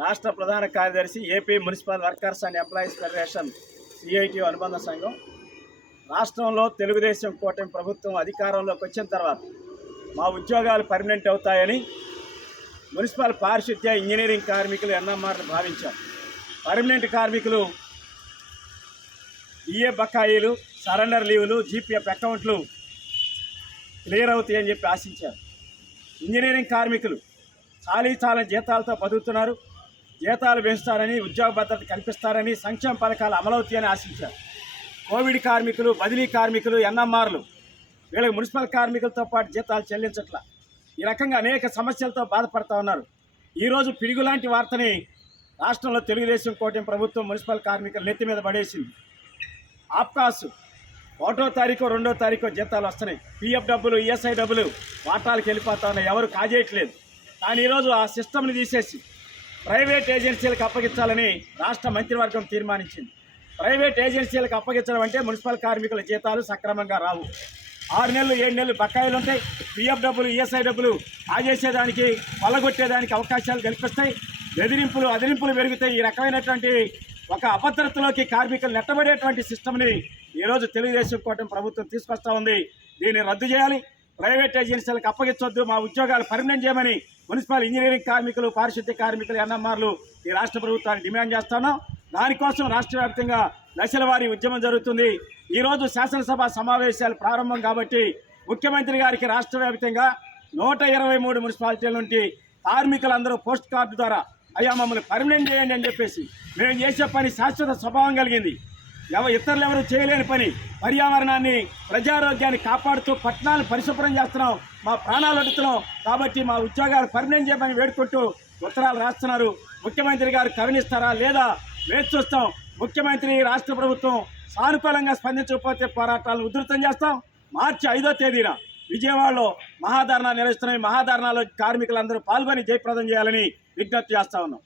రాష్ట్ర ప్రధాన కార్యదర్శి AP municipal workers and employees federation CIT అనుబంధ సంఘం రాష్ట్రంలో తెలుగుదేశం కూటమి ప్రభుత్వం అధికారంలోకి వచ్చిన తర్వాత మా ఉద్యోగాలు పర్మనెంట్ అవుతాయని మున్సిపల్ పారిశుద్ధ్య ఇంజనీరింగ్ కార్మికులు ఎన్ఎంఆర్లు భావించారు. పర్మనెంట్ కార్మికులు డిఏ బకాయిలు, సరెండర్ లీవులు, జీపీఎఫ్ అకౌంట్లు క్లియర్ అవుతాయని చెప్పి ఆశించారు. ఇంజనీరింగ్ కార్మికులు చాలని జీతాలతో బతుకుతున్నారు. జీతాలు పెంచుతారని, ఉద్యోగ భద్రత కల్పిస్తారని, సంక్షేమ పథకాలు అమలవుతాయని ఆశించారు. కోవిడ్ కార్మికులు, బదిలీ కార్మికులు, ఎన్ఎంఆర్లు వీళ్ళకి మున్సిపల్ కార్మికులతో పాటు జీతాలు చెల్లించట్ల. ఈ రకంగా అనేక సమస్యలతో బాధపడుతూ ఉన్నారు. ఈరోజు పిడుగులాంటి వార్తని రాష్ట్రంలో తెలుగుదేశం కూటమి ప్రభుత్వం మున్సిపల్ కార్మికులు నెత్తి మీద పడేసింది. ఆప్కాసు 1వ తారీఖు 2వ తారీఖు జీతాలు వస్తున్నాయి. పిఎఫ్ డబ్బులు, ఈఎస్ఐ డబ్బులు వాటాలకు వెళ్ళిపోతా ఉన్నాయి. ఎవరు కాజేయట్లేదు. కానీ ఈరోజు ఆ సిస్టమ్ని తీసేసి ప్రైవేట్ ఏజెన్సీలకు అప్పగించాలని రాష్ట్ర మంత్రివర్గం తీర్మానించింది. ప్రైవేట్ ఏజెన్సీలకు అప్పగించడం అంటే మున్సిపల్ కార్మికుల జీతాలు సక్రమంగా రావు. 6 నెలలు 7 నెలలు బకాయిలు ఉంటాయి. పిఎఫ్ డబ్బులు, ఈఎస్ఐ డబ్బులు కాజేసేదానికి, కొల్లగొట్టేదానికి అవకాశాలు కల్పిస్తాయి. అదిరింపులు పెరుగుతాయి. ఈ రకమైనటువంటి ఒక అభద్రతలోకి కార్మికులు నెట్టబడేటువంటి సిస్టమ్ని ఈరోజు తెలుగుదేశం కూటమి ప్రభుత్వం తీసుకొస్తా ఉంది. దీన్ని రద్దు చేయాలి. ప్రైవేట్ ఏజెన్సీలకు అప్పగించొద్దు. మా ఉద్యోగాలు పర్మనెంట్ చేయమని మున్సిపల్ ఇంజనీరింగ్ కార్మికులు, పారిశుద్ధ్య కార్మికులు, ఎన్ఎంఆర్లు ఈ రాష్ట్ర ప్రభుత్వాన్ని డిమాండ్ చేస్తున్నాం. దానికోసం రాష్ట్ర వ్యాప్తంగా దశల వారీ ఉద్యమం జరుగుతుంది. ఈరోజు శాసనసభ సమావేశాలు ప్రారంభం కాబట్టి ముఖ్యమంత్రి గారికి రాష్ట్ర వ్యాప్తంగా 123 మున్సిపాలిటీల నుండి కార్మికులందరూ పోస్ట్ కార్డు ద్వారా అయ్యా మమ్మల్ని పర్మనెంట్ చేయండి అని చెప్పేసి, మేము చేసే పని శాశ్వత స్వభావం కలిగింది, ఇతరులు ఎవరు చేయలేని పని, పర్యావరణాన్ని, ప్రజారోగ్యాన్ని కాపాడుతూ పట్టణాలు పరిశుభ్రం చేస్తున్నాం, మా ప్రాణాలు అడుగుతున్నాం. కాబట్టి మా ఉద్యోగాలు పర్మనెంట్ చేయమని వేడుకుంటూ ఉత్తరాలు రాస్తున్నారు. ముఖ్యమంత్రి గారు కరుణిస్తారా లేదా వేచి చూస్తాం. ముఖ్యమంత్రి, రాష్ట్ర ప్రభుత్వం సానుకూలంగా స్పందించకపోతే పోరాటాలను ఉధృతం చేస్తాం. మార్చి 5వ తేదీన విజయవాడలో మహాధర్నా నిర్వహిస్తున్నాం. మహాధర్నాలో కార్మికులందరూ పాల్గొని జయప్రదం చేయాలని విజ్ఞప్తి చేస్తా ఉన్నాం.